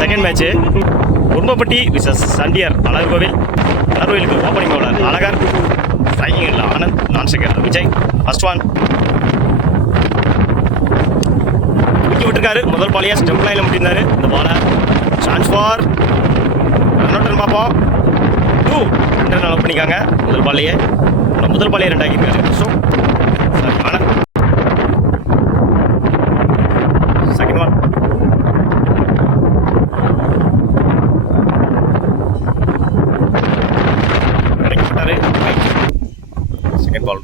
Second match Kurumbapatti versus Sandiyar Azhagarkovil. அழகர்கோவிலுக்கு opening bowler Azhagar, striking இல்லை ஆனந்த், நான் செகண்ட் விஜய். ஃபர்ஸ்ட் ஒன் தூக்கி விட்டுருக்காரு. முதல் பாலையா ஸ்டெம்ப் லைனில் முடிந்தார். இந்த பாலை சான்ஸ் ஃபார் ரன் அவுட்னு பார்ப்போம். 2 ரன் அலோவ் பண்ணிக்காங்க. முதல் பாலையே 2 ஆக்கியிருக்காரு. ஸோ ஆனந்த் செகண்ட் ஒன் கிடைக்கப்பட்டாரு. செகண்ட் பால்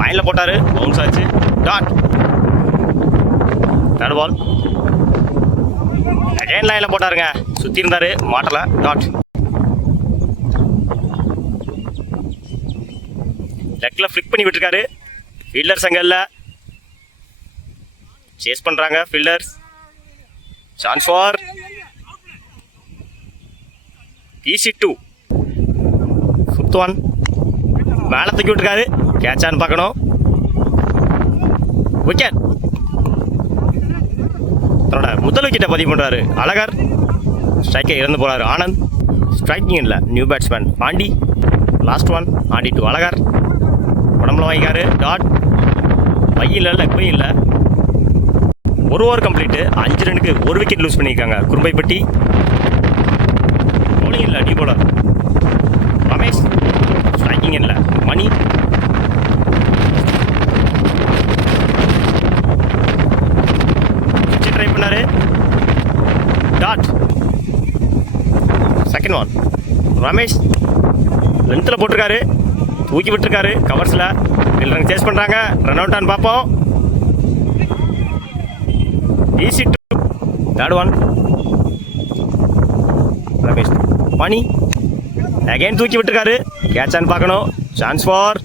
லைனில் போட்டார், பவுன்ஸ் ஆச்சு, டாட். தேர்ட் பால் அகைன் லைனில் போட்டாருங்க, சுற்றி இருந்தார், மாட்டலை, டாட். லெக்கில் ஃப்ளிக் பண்ணி விட்டுருக்காரு. ஃபீல்டர்ஸ் அங்கே இல்லை, சேஸ் பண்ணுறாங்க fielders. Chance for EC2. Fifth one மேலே தூக்கி விட்டுருக்காரு, கேட்சான்னு பார்க்கணும். விக்கெட். தன்னோட முதல் விக்கெட்டை பதிவு பண்ணுறாரு அழகர். ஸ்ட்ரைக்கை இறந்து போகிறாரு ஆனந்த். ஸ்ட்ரைக்கிங் இல்லை new batsman Pandi. Last one ஆண்டி டு அழகர், உடம்புல வாங்கிக்காரு, டாட். பையில் இல்லை, இப்பையும் இல்லை. ஒரு ஓவர் கம்ப்ளீட்டு, 5 ரனுக்கு 1 விக்கெட் லூஸ் பண்ணியிருக்காங்க குரும்பைப்பட்டி. பவுலிங் இல்லை டி பவுலர் ரமேஷ். ஸ்ட்ரைக்கிங் இல்லை மணி. ட்ரை பண்ணாரு, டாட். செகண்ட் ஒன் ரமேஷ் லென்த்தில் போட்டிருக்காரு, தூக்கி விட்டுருக்காரு கவர்ஸில். இல்லை சேஸ் பண்ணுறாங்க, ரன் அவுட்டான்னு பார்ப்போம். EC2. தேர்ட் ஒன் ரமேஷ் மணி அகைன் தூக்கி விட்டுருக்காரு, கேட்சான்னு பார்க்கணும். Chance for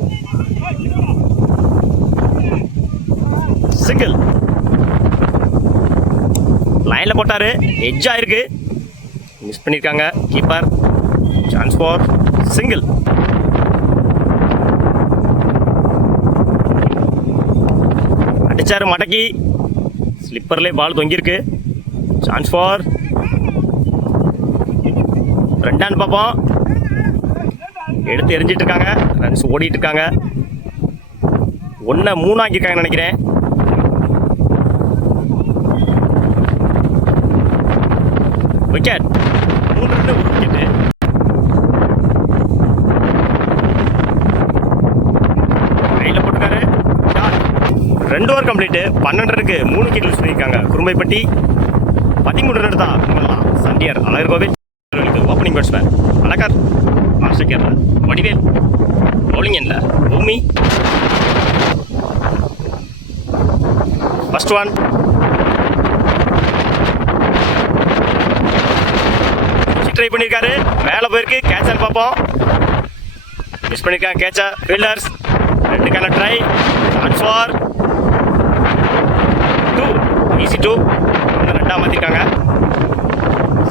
single. லைனில் போட்டார், எட்ஜ் ஆயிருக்கு, மிஸ் பண்ணியிருக்காங்க கீப்பர். Chance for single. அடிச்சாரு மடக்கி, ஸ்லிப்பர்லேயே பால் தொங்கியிருக்கு. சான்ஸ் ஃபார் ரெண்டான்னு பார்ப்போம். எடுத்து எரிஞ்சிட்டு இருக்காங்க, ரன்ஸ் ஓடிட்டு இருக்காங்க. 1-3 ஆக்கியிருக்காங்கன்னு நினைக்கிறேன். விக்கெட். 3 run 1 wicket. லைனில் போட்டுருக்காரு, 2 ஓவர் கம்ப்ளீட்டு, 12 ரனுக்கு 3 விக்கெட் லூஸ் பண்ணியிருக்காங்க குரும்பைப்பட்டி. 13 ரன் எடுத்தா இவங்கெல்லாம் Sandiyar Azhagarkovil. Opening batsman Azhagar, Australia Vadivel. Bowling இல்லை பூமி. ஃபர்ஸ்ட் ஒன் ட்ரை பண்ணியிருக்காரு, மேலே போயிருக்கு, கேட்சான்னு பார்ப்போம். மிஸ் பண்ணியிருக்காங்க கேட்சா fielders. 2 try. Chance for 2. EC2. 2 மாற்றிருக்காங்க.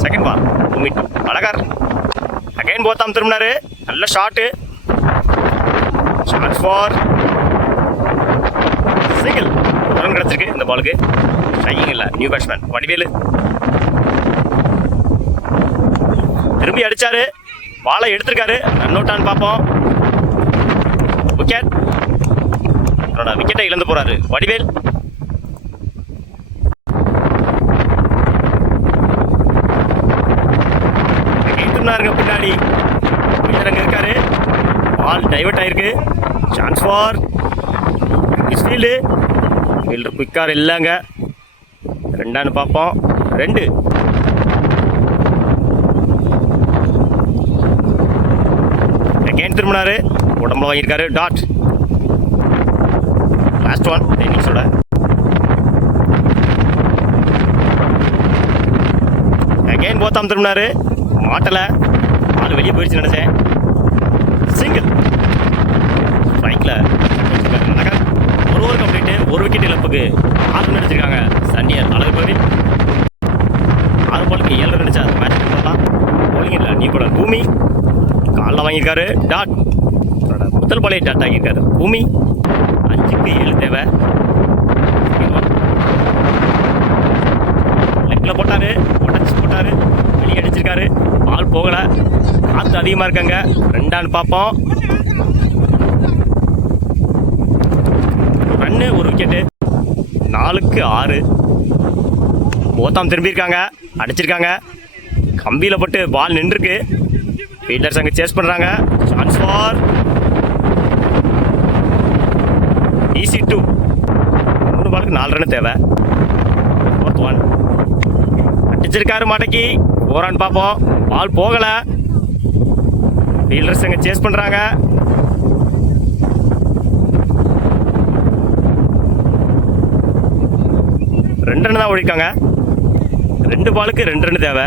Second ball Bhoomi to Azhagar. Again போத்தாம் திரும்பினாரு, நல்ல shot. Chance for single. Run கிடச்சிருக்கு இந்த பாலுக்கு. ஸ்ட்ரைக்கிங் இல்லை நியூ பேட்ஸ்மேன் வடிவேலு. திரும்பி அடிச்சாரு, பாலை எடுத்திருக்காரு, ரன் அவுட்டான்னு பார்ப்போம். விக்கெட். அவரோட விக்கெட்டை இழந்து போறாரு வடிவேல். பின்னாடி அங்க இருக்காரு, பால் டைவர்ட் ஆயிருக்கு. Chance for field. ஃபீல்டர் குயிக்கார் இல்லைங்க, 2 பார்ப்போம். 2 அகைன் திரும்பினாரு, உடம்புல வாங்கியிருக்காரு, டாட். லாஸ்ட் ஒன் டென்னிஸோட அகைன் போத்தாம் திரும்பினாரு, மாட்டலை, பால் வெளியே போயிடுச்சு நினைச்சேன். சிங்கிள். ஸ்ட்ரைக்கில் ஒரு ஓவர் கம்ப்ளீட்டு, 1 விக்கெட் இழப்புக்கு 6 ரன் அடிச்சிருக்காங்க சண்டியர் அழகர்கோவில். 6 பாலுக்கு 7 ரன் அடிச்சா மேட்ச் பண்ணலாம். பவுலிங் இல்லை நியூ பவுலர் பூமி. காலில் வாங்கியிருக்காரு, டாட். முதல் பாலே டாட் ஆகியிருக்காரு பூமி. 5க்கு 7 தேவை. அதிகமாக இருக்காங்க. 2 ஆன் பார்ப்போம். Run 1 wicket. 4க்கு 6. போத்தாம் திரும்பியிருக்காங்க, அடிச்சிருக்காங்க. கம்பியில் பட்டு பால் நின்றுருக்கு. ஃபீல்டர்ஸ் அங்கே சேஸ் பண்ணுறாங்க. Chance for EC2. 3 பாலுக்கு 4 ரன் தேவை. 4th 1 அடிச்சிருக்காரு மாட்டைக்கு. 4 ஆன் பார்ப்போம். பால் போகல. ஃபீல்டர்ஸ் அங்கே சேஸ் பண்ணுறாங்க. ரெண்டு ரன் தான் ஓடிருக்காங்க. 2 பாலுக்கு 2 ரன் தேவை.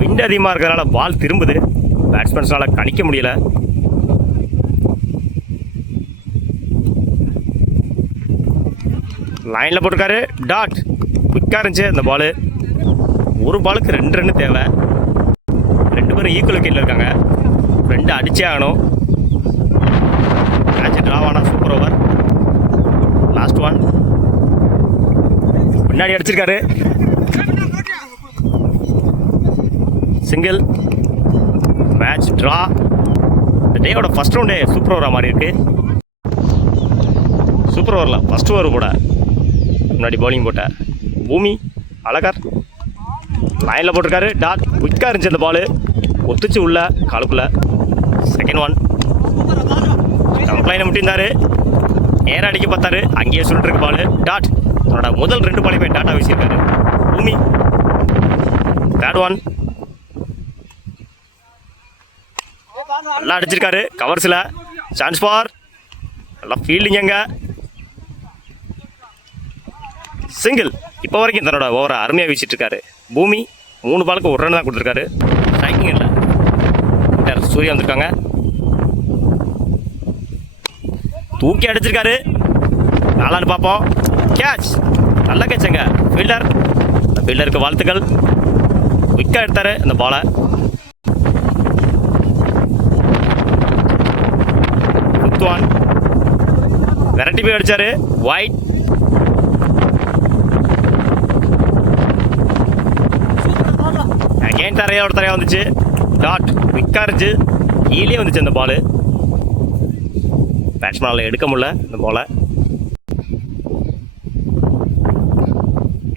விண்ட் அதிகமாக இருக்கிறதுனால பால் திரும்புது. பேட்ஸ்மேன்ஸ்னால கணிக்க முடியல. லைனில் போட்டிருக்காரு. டாட். குயிக்காக இருந்துச்சு அந்த பாலு. 1 பாலுக்கு 2 ரன் தேவை. 2 பேரும் ஈக்குவல் விக்கெட்டில் இருக்காங்க. 2 அடிச்சே ஆகணும். மேட்ச் ட்ராவ் ஆனால் சூப்பர் ஓவர். லாஸ்ட் 1 முன்னாடி அடிச்சிருக்காரு. சிங்கிள். Match draw. இந்த டேயோட ஃபர்ஸ்ட் ரவுண்டே சூப்பர் ஓவராக மாதிரி இருக்கு. சூப்பர் ஓவரில் ஃபர்ஸ்ட் ஓவர் கூட முன்னாடி பவுலிங் போட்ட பூமி அழகர் லைனில் போட்டிருக்காரு. டாட். குயிக்காக இருந்துச்சு அந்த பால். ஒத்துச்சு உள்ள காலுக்குள்ள. Second 1 complaint விட்டிருந்தாரு. நேராக அடிக்க பார்த்தாரு. அங்கேயே சொல்லிட்டு இருக்கு பால். டாட். அவனோட முதல் 2 பாலையுமே டாட்டா வீசியிருக்காரு பூமி. தேர்ட் 1 நல்லா அடிச்சிருக்காரு கவர்ஸில். Chance for. நல்லா ஃபீல்டிங் எங்க. சிங்கிள். இப்போ வரைக்கும் தன்னோட ஓவரை அருமையாக வீசிட்டு இருக்காரு பூமி. 3 பாலுக்கு 1 ரன் தான் கொடுத்துருக்காரு. ஸ்ட்ரைக்கிங் இல்லை. சூர்யா வந்திருக்காங்க. தூக்கி அடிச்சிருக்காரு. 4 ஆன் பார்ப்போம். கேட்ச். நல்ல கேட்சுங்க. ஃபீல்டருக்கு வாழ்த்துக்கள். குயிக்காக எடுத்தாரு அந்த பாலை. 5th 1 விரட்டி போய் அடிச்சாரு. வைட். அகைன் தரையா வந்துச்சு. டாட். குயிக்காக இருந்துச்சு. கீழே வந்துச்சு அந்த பால். பேட்ஸ்மேனால் எடுக்க முடியல இந்த பாலை.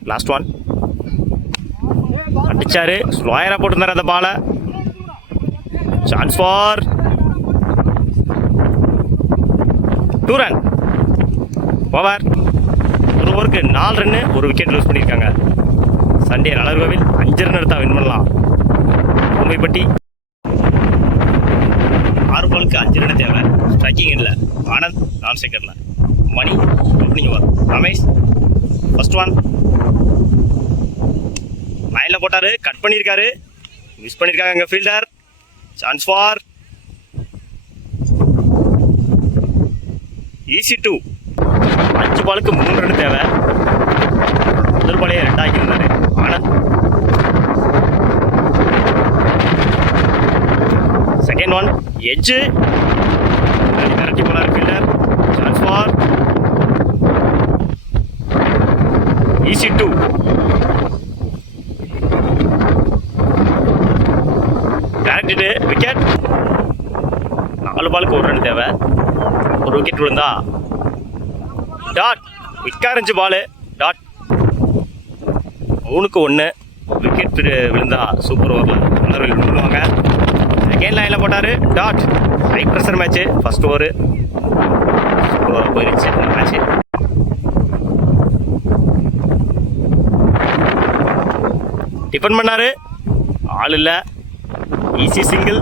லாஸ்ட் 1 அடிச்சாரு. ஸ்லோயராக போட்டிருந்தாரு அந்த பாலை. Chance for 2 run. ஓவர். 1 ஓவருக்கு 4 ரன்னு 1 விக்கெட் லூஸ் பண்ணியிருக்காங்க. சண்டே நலர்கோவில் 5 ரன் எடுத்தா வின் பண்ணலாம். மும்பைப்பட்டி 6 பாலுக்கு 5 ரன் தேவை. ஸ்ட்ரைக்கிங் இல்லை. ஆனந்த் நான் ஸ்ட்ரைக்கரில். மணி ஓப்பனிங் ஓவர். ரமேஷ் ஃபர்ஸ்ட் 1 லைனில் போட்டார். கட் பண்ணியிருக்காரு. மிஸ் பண்ணியிருக்காங்க அங்கே ஃபீல்டர். Chance for EC2. 5 பாலுக்கு 3 ரன் தேவை. முதல் பாலையே 2 ஆக்கியிருந்தாரு ஆனந்த். Second 1 edge. மிரட்டி போனார் fielder. Chance for EC2. Direct wicket. 4 பாலுக்கு 1 ரன் தேவை. 1 விக்கெட் விழுந்தா. டாட். குயிக்காக இருந்துச்சு பாலு. டாட். 3க்கு 1 விக்கெட் விழுந்தா சூப்பர் ஓவரில் மலர்வில் விழுவாங்க. செகண்ட் லைனில் போட்டார். Dot. High pressure match. First over super over போயிருச்சு அந்த மேட்ச்சு. டிஃபன் பண்ணார். ஆள் இல்லை. Easy single.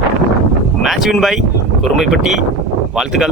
Match win by Kurumaipatti. வாழ்த்துக்கள்.